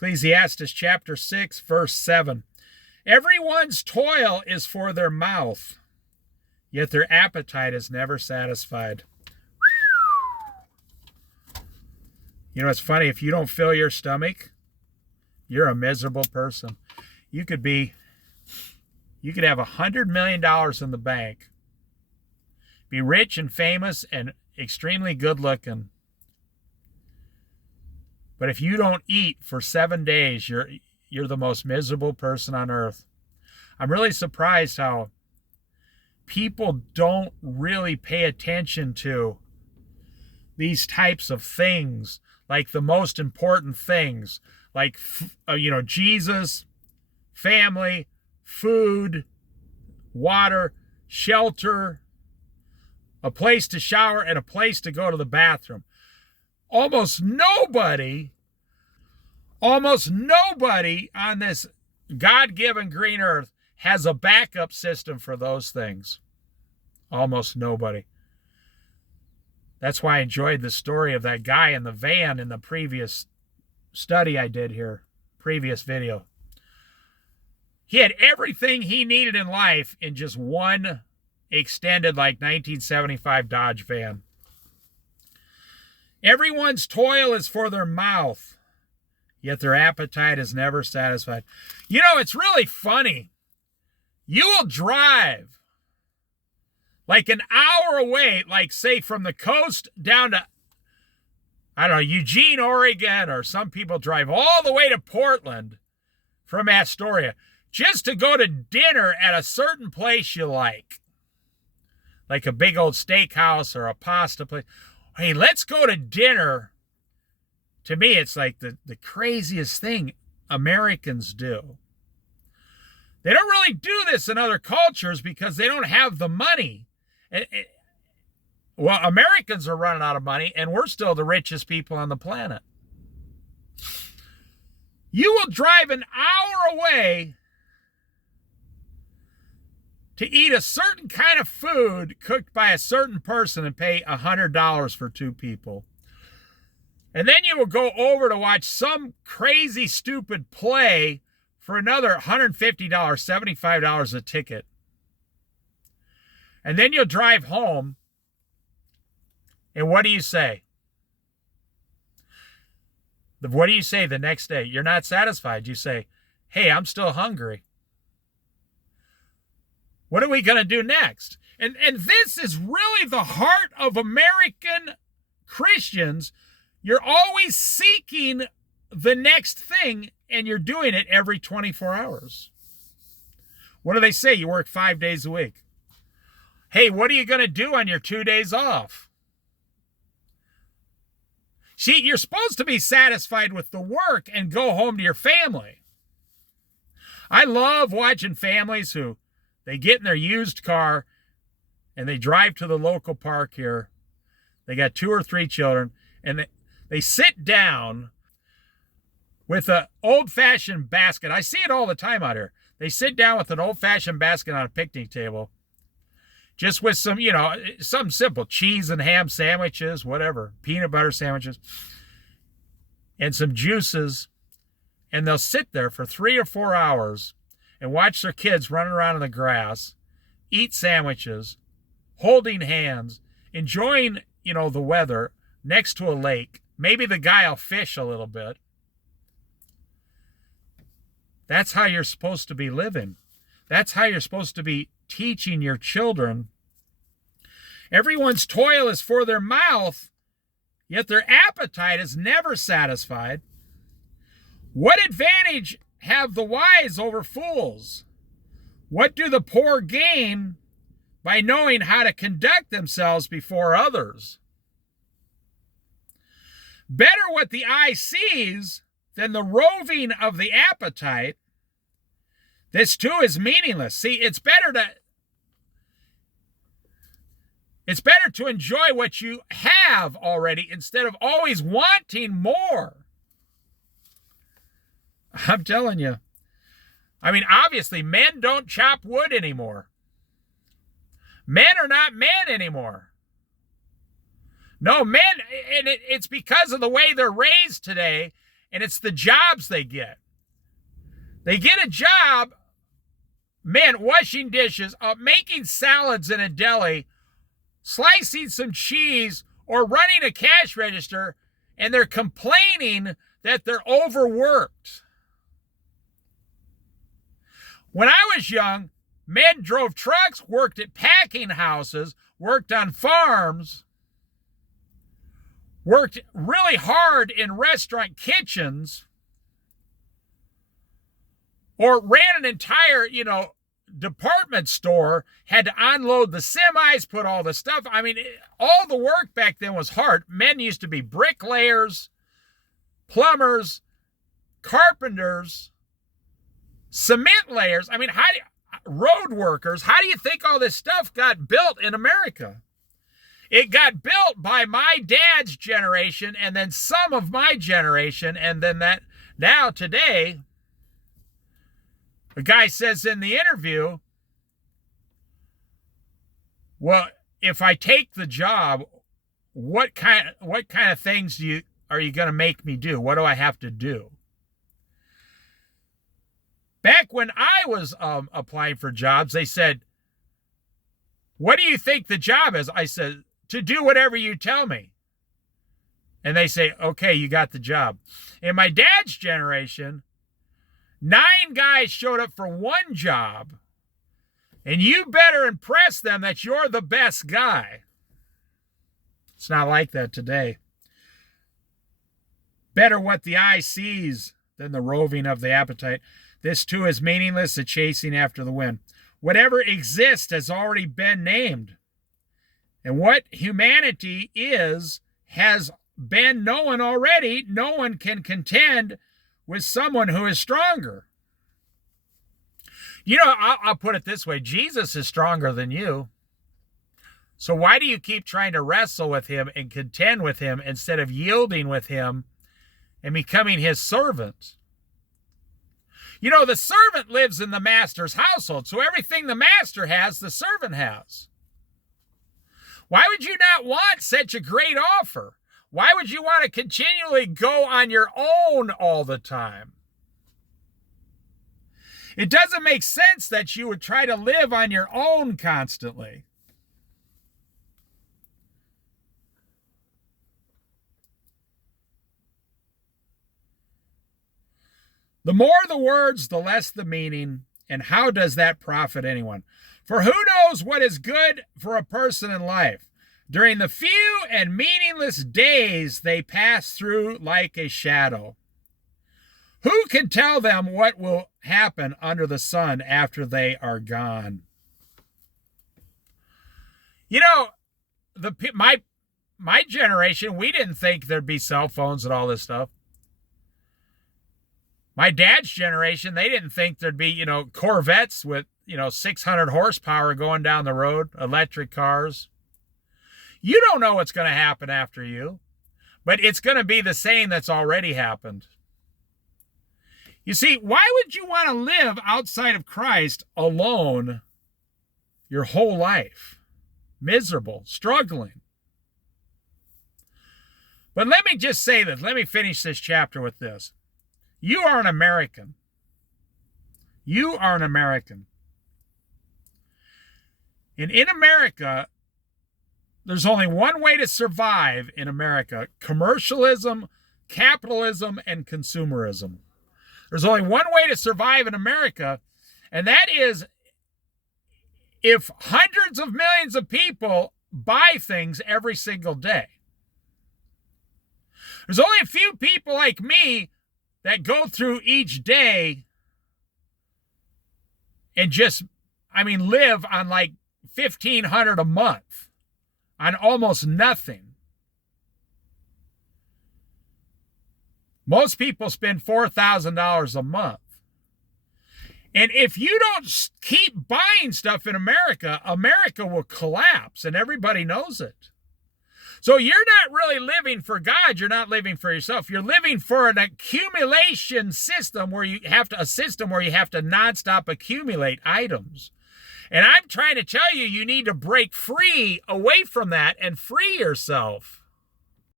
Ecclesiastes chapter 6, verse 7. Everyone's toil is for their mouth, yet their appetite is never satisfied. You know, it's funny, if you don't fill your stomach, you're a miserable person. You could have $100 million in the bank, be rich and famous and extremely good looking. But if you don't eat for 7 days, you're the most miserable person on earth. I'm really surprised how people don't really pay attention to these types of things, like the most important things, like, Jesus, family, food, water, shelter, a place to shower, and a place to go to the bathroom. Almost nobody on this God-given green earth has a backup system for those things. Almost nobody. That's why I enjoyed the story of that guy in the van in the previous study I did here, previous video. He had everything he needed in life in just one extended, like, 1975 Dodge van. Everyone's toil is for their mouth, yet their appetite is never satisfied. You know, it's really funny. You will drive like an hour away, like, say, from the coast down to, I don't know, Eugene, Oregon, or some people drive all the way to Portland from Astoria just to go to dinner at a certain place you like a big old steakhouse or a pasta place. Hey, let's go to dinner. To me, it's like the craziest thing Americans do. They don't really do this in other cultures because they don't have the money. Well, Americans are running out of money, and we're still the richest people on the planet. You will drive an hour away to eat a certain kind of food cooked by a certain person and pay $100 for 2 people. And then you will go over to watch some crazy, stupid play for another $150, $75 a ticket. And then you'll drive home, and what do you say? What do you say the next day? You're not satisfied. You say, hey, I'm still hungry. What are we going to do next? And this is really the heart of American Christians. You're always seeking the next thing, and you're doing it every 24 hours. What do they say? You work 5 days a week. Hey, what are you going to do on your 2 days off? See, you're supposed to be satisfied with the work and go home to your family. I love watching families who they get in their used car and they drive to the local park here. They got 2 or 3 children, and they sit down with an old-fashioned basket. I see it all the time out here. They sit down with an old-fashioned basket on a picnic table, just with some, something simple, cheese and ham sandwiches, whatever, peanut butter sandwiches, and some juices, and they'll sit there for 3 or 4 hours and watch their kids running around in the grass, eat sandwiches, holding hands, enjoying, the weather next to a lake. Maybe the guy will fish a little bit. That's how you're supposed to be living. That's how you're supposed to be teaching your children. Everyone's toil is for their mouth, yet their appetite is never satisfied. What advantage have the wise over fools? What do the poor gain by knowing how to conduct themselves before others? Better what the eye sees than the roving of the appetite. This too is meaningless. See, it's better to enjoy what you have already instead of always wanting more. I'm telling you. I mean, obviously, men don't chop wood anymore. Men are not men anymore. No, men, and it's because of the way they're raised today and it's the jobs they get. They get a job, man, washing dishes, making salads in a deli, slicing some cheese, or running a cash register, and they're complaining that they're overworked. When I was young, men drove trucks, worked at packing houses, worked on farms, worked really hard in restaurant kitchens, or ran an entire, department store, had to unload the semis, put all the stuff. I mean, all the work back then was hard. Men used to be bricklayers, plumbers, carpenters, cement layers. I mean, road workers. How do you think all this stuff got built in America? It got built by my dad's generation and then some of my generation, and then that now today, the guy says in the interview, well, if I take the job, what kind of things are you going to make me do? What do I have to do? Back when I was applying for jobs, they said, what do you think the job is? I said, to do whatever you tell me. And they say, okay, you got the job. In my dad's generation, 9 guys showed up for one job, and you better impress them that you're the best guy. It's not like that today. Better what the eye sees than the roving of the appetite. This too is meaningless, the chasing after the wind. Whatever exists has already been named. And what humanity is has been known already. No one can contend with someone who is stronger. I'll put it this way. Jesus is stronger than you. So why do you keep trying to wrestle with him and contend with him instead of yielding with him and becoming his servant? The servant lives in the master's household, so everything the master has, the servant has. Why would you not want such a great offer? Why would you want to continually go on your own all the time? It doesn't make sense that you would try to live on your own constantly. The more the words, the less the meaning, and how does that profit anyone? For who knows what is good for a person in life? During the few and meaningless days they pass through like a shadow. Who can tell them what will happen under the sun after they are gone? My generation, we didn't think there'd be cell phones and all this stuff. My dad's generation, they didn't think there'd be, Corvettes with, 600 horsepower going down the road, electric cars. You don't know what's going to happen after you, but it's going to be the same that's already happened. You see, why would you want to live outside of Christ alone your whole life? Miserable, struggling. But let me just say this. Let me finish this chapter with this. You are an American. You are an American. And in America, there's only one way to survive in America: commercialism, capitalism, and consumerism. There's only one way to survive in America, and that is if hundreds of millions of people buy things every single day. There's only a few people like me that go through each day and just, live on like $1,500 a month on almost nothing. Most people spend $4,000 a month. And if you don't keep buying stuff in America, America will collapse, and everybody knows it. So you're not really living for God. You're not living for yourself. You're living for an accumulation system where you have to nonstop accumulate items. And I'm trying to tell you, you need to break free away from that and free yourself.